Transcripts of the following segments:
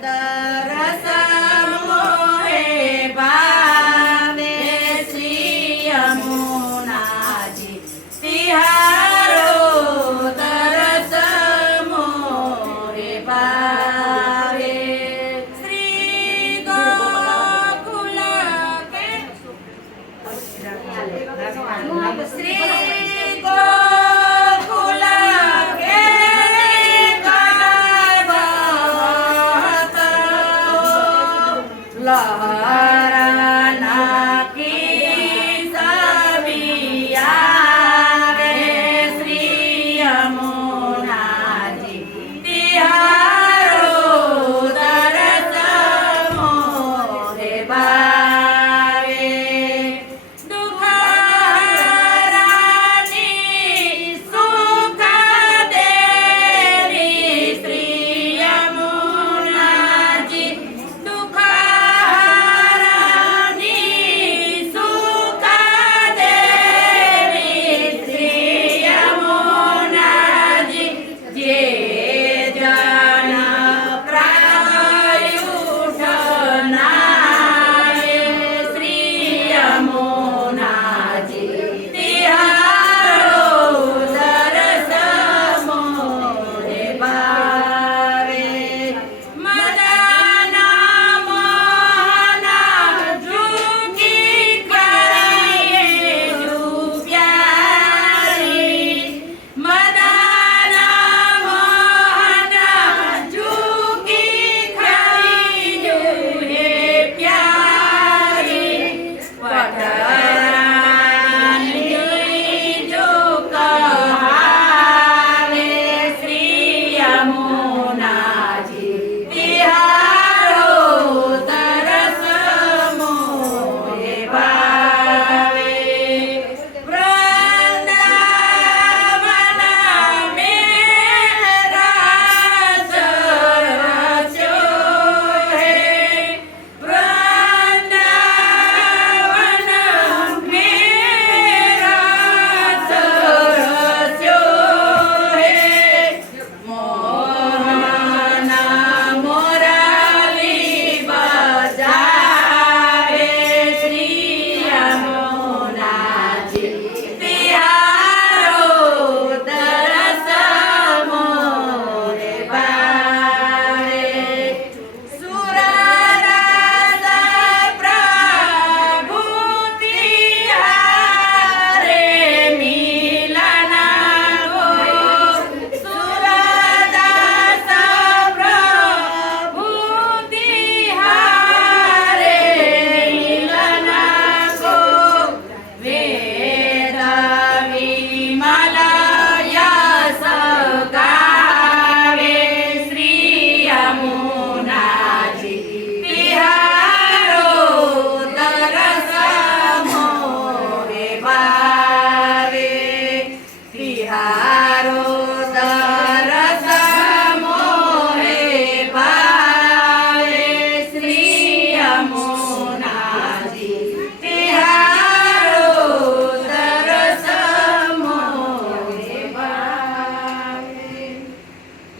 Dan.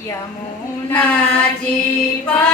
Yamuna Jeeva.